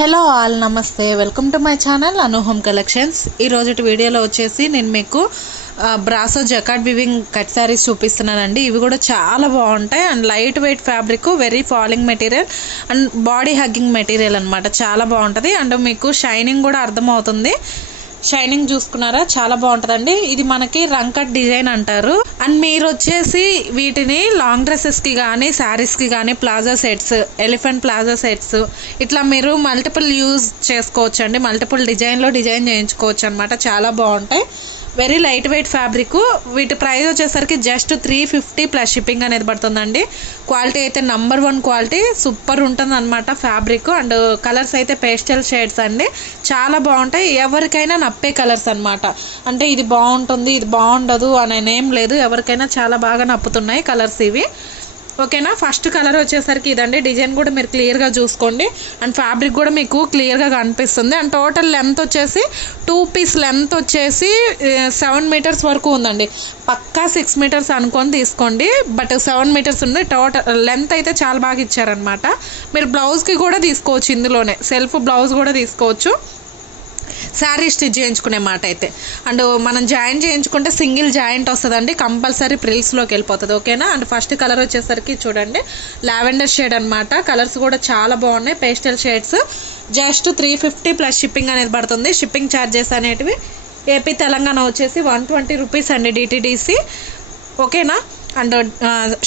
Hello all నమస్తే welcome to my channel Anu home collections. ఈ రోజు వీడియోలో వచ్చేసి నేను మీకు brasso jacquard weaving cut saris చూపిస్తున్నానండి. ఇవి కూడా చాలా బాగుంటాయి and light weight fabric, very falling material and body hugging material అనమాట. చాలా బాగుంటుంది అండ్ మీకు షైనింగ్ కూడా అర్థమవుతుంది. షైనింగ్ చూసుకున్నారా, చాలా బాగుంటుందండి. ఇది మనకి రంకట్ డిజైన్ అంటారు. అండ్ మీరు వచ్చేసి వీటిని లాంగ్ డ్రెస్సెస్ కి కానీ శారీస్ కి కానీ palazzo sets, elephant palazzo sets ఇట్లా మీరు మల్టిపుల్ యూజ్ చేసుకోవచ్చు అండి. మల్టిపుల్ డిజైన్ చేయించుకోవచ్చు అనమాట. చాలా బాగుంటాయి. Very light weight fabric. వీటి ప్రైస్ వచ్చేసరికి జస్ట్ 350 ప్లస్ షిప్పింగ్ అనేది పడుతుందండి. క్వాలిటీ అయితే నంబర్ 1 క్వాలిటీ, సూపర్ ఉంటుంది అనమాట ఫ్యాబ్రిక్. అండ్ కలర్స్ అయితే పేస్టల్ షేడ్స్ అండి, చాలా బాగుంటాయి. ఎవరికైనా నప్పే కలర్స్ అనమాట. అంటే ఇది బాగుంటుంది ఇది బాగుండదు అనేం లేదు, ఎవరికైనా చాలా బాగా నప్పుతున్నాయి కలర్స్ ఇవి. ఓకేనా. ఫస్ట్ కలర్ వచ్చేసరికి ఇదండి. డిజైన్ కూడా మీరు క్లియర్గా చూసుకోండి అండ్ ఫ్యాబ్రిక్ కూడా మీకు క్లియర్గా కనిపిస్తుంది. అండ్ టోటల్ లెంత్ వచ్చేసి 2 పీస్ లెంత్ వచ్చేసి 7 మీటర్స్ వరకు ఉందండి. పక్కా 6 మీటర్స్ అనుకొని తీసుకోండి, బట్ 7 మీటర్స్ ఉంది. టోటల్ లెంత్ అయితే చాలా బాగా ఇచ్చారనమాట. మీరు బ్లౌజ్కి కూడా తీసుకోవచ్చు, ఇందులోనే సెల్ఫ్ బ్లౌజ్ కూడా తీసుకోవచ్చు శారీ స్టిచ్ చేయించుకునే మాట అయితే. అండ్ మనం జాయింట్ చేయించుకుంటే సింగిల్ జాయింట్ వస్తుందండి, కంపల్సరీ ప్రిల్స్లోకి వెళ్ళిపోతుంది. ఓకేనా. అండ్ ఫస్ట్ కలర్ వచ్చేసరికి చూడండి లావెండర్ షేడ్ అనమాట. కలర్స్ కూడా చాలా బాగున్నాయి, pastel shades. Just 350 plus shipping అనేది పడుతుంది. షిప్పింగ్ ఛార్జెస్ అనేటివి ఏపీ తెలంగాణ వచ్చేసి 120 రూపీస్ అండి DTDC. ఓకేనా. అండ్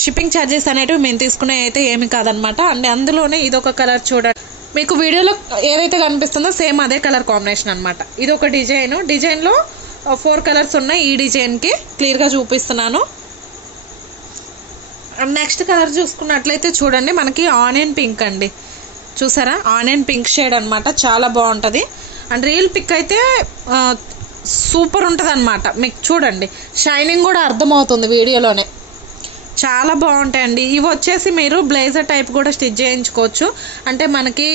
షిప్పింగ్ ఛార్జెస్ అనేటివి మేము తీసుకునే అయితే ఏమి కాదనమాట. అండ్ అందులోనే ఇదొక కలర్ చూడండి, మీకు వీడియోలో ఏదైతే కనిపిస్తుందో సేమ్ అదే కలర్ కాంబినేషన్ అనమాట. ఇది ఒక డిజైన్లో 4 కలర్స్ ఉన్నాయి. ఈ డిజైన్కి క్లియర్గా చూపిస్తున్నాను. నెక్స్ట్ కలర్ చూసుకున్నట్లయితే చూడండి, మనకి ఆనియన్ పింక్ అండి. చూసారా, ఆనియన్ పింక్ షేడ్ అనమాట. చాలా బాగుంటుంది అండ్ రియల్ పిక్ అయితే సూపర్ ఉంటుంది అనమాట. మీకు చూడండి షైనింగ్ కూడా అర్థమవుతుంది వీడియోలోనే. చాలా బాగుంటాయండి. ఇవి వచ్చేసి మీరు బ్లేజర్ టైప్ కూడా స్టిచ్ చేయించుకోవచ్చు. అంటే మనకి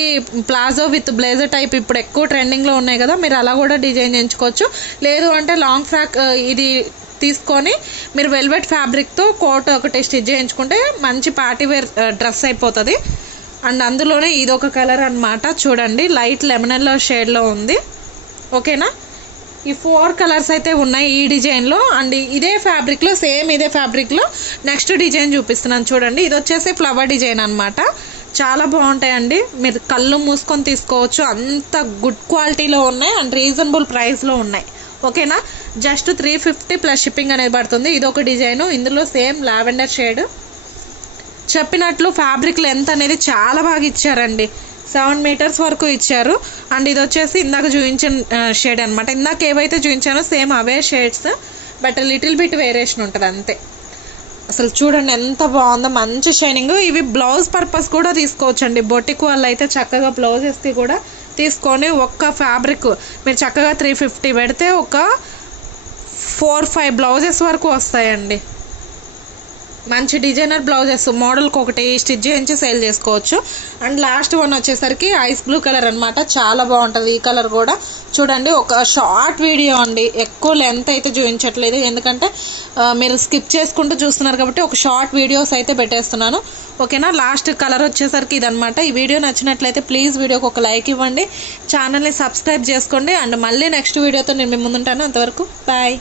ప్లాజో విత్ బ్లేజర్ టైప్ ఇప్పుడు ఎక్కువ ట్రెండింగ్లో ఉన్నాయి కదా, మీరు అలా కూడా డిజైన్ చేయించుకోవచ్చు. లేదు అంటే లాంగ్ ఫ్రాక్ ఇది తీసుకొని మీరు వెల్వెట్ ఫ్యాబ్రిక్తో కోట్ ఒకటి స్టిచ్ చేయించుకుంటే మంచి పార్టీ వేర్ డ్రెస్ అయిపోతుంది. అండ్ అందులోనే ఇదొక కలర్ అనమాట. చూడండి లైట్ లెమన్ ఎల్లో షేడ్లో ఉంది. ఓకేనా. ఈ 4 కలర్స్ అయితే ఉన్నాయి ఈ డిజైన్లో. అండ్ ఇదే ఫ్యాబ్రిక్లో, సేమ్ ఇదే ఫ్యాబ్రిక్లో నెక్స్ట్ డిజైన్ చూపిస్తున్నాను చూడండి. ఇది వచ్చేసి ఫ్లవర్ డిజైన్ అనమాట. చాలా బాగుంటాయండి, మీరు కళ్ళు మూసుకొని తీసుకోవచ్చు, అంత గుడ్ క్వాలిటీలో ఉన్నాయి అండ్ రీజనబుల్ ప్రైస్లో ఉన్నాయి. ఓకేనా. జస్ట్ 350 ప్లస్ షిప్పింగ్ అనేది పడుతుంది. ఇదొక డిజైన్, ఇందులో సేమ్ లావెండర్ షేడ్. చెప్పినట్లు ఫ్యాబ్రిక్ లెంత్ అనేది చాలా బాగా ఇచ్చారండి, 7 మీటర్స్ వరకు ఇచ్చారు. అండ్ ఇది వచ్చేసి ఇందాక చూపించిన షేడ్ అనమాట. ఇందాక ఏవైతే చూపించానో సేమ్ అవే shades, but little bit variation ఉంటుంది అంతే. అసలు చూడండి ఎంత బాగుందో, మంచి షైనింగ్. ఇవి బ్లౌజ్ పర్పస్ కూడా తీసుకోవచ్చు అండి. బొటిక్ వాళ్ళు అయితే చక్కగా బ్లౌజెస్కి కూడా తీసుకొని ఒక్క ఫ్యాబ్రిక్ మీరు చక్కగా 350 పెడితే ఒక 4-5 బ్లౌజెస్ వరకు వస్తాయండి. మంచి డిజైనర్ బ్లౌజెస్ మోడల్కి ఒకటి స్టిచ్ చేయించి సేల్ చేసుకోవచ్చు. అండ్ లాస్ట్ వన్ వచ్చేసరికి ఐస్ బ్లూ కలర్ అనమాట. చాలా బాగుంటుంది ఈ కలర్ కూడా. చూడండి ఒక షార్ట్ వీడియో అండి, ఎక్కువ లెంత్ అయితే చూపించట్లేదు ఎందుకంటే మీరు స్కిప్ చేసుకుంటూ చూస్తున్నారు కాబట్టి ఒక షార్ట్ వీడియోస్ అయితే పెట్టేస్తున్నాను. ఓకేనా. లాస్ట్ కలర్ వచ్చేసరికి ఇదనమాట. ఈ వీడియో నచ్చినట్లయితే ప్లీజ్ వీడియోకి ఒక లైక్ ఇవ్వండి, ఛానల్ని సబ్స్క్రైబ్ చేసుకోండి. అండ్ మళ్ళీ నెక్స్ట్ వీడియోతో నేను మీ ముందుంటాను. అంతవరకు బాయ్.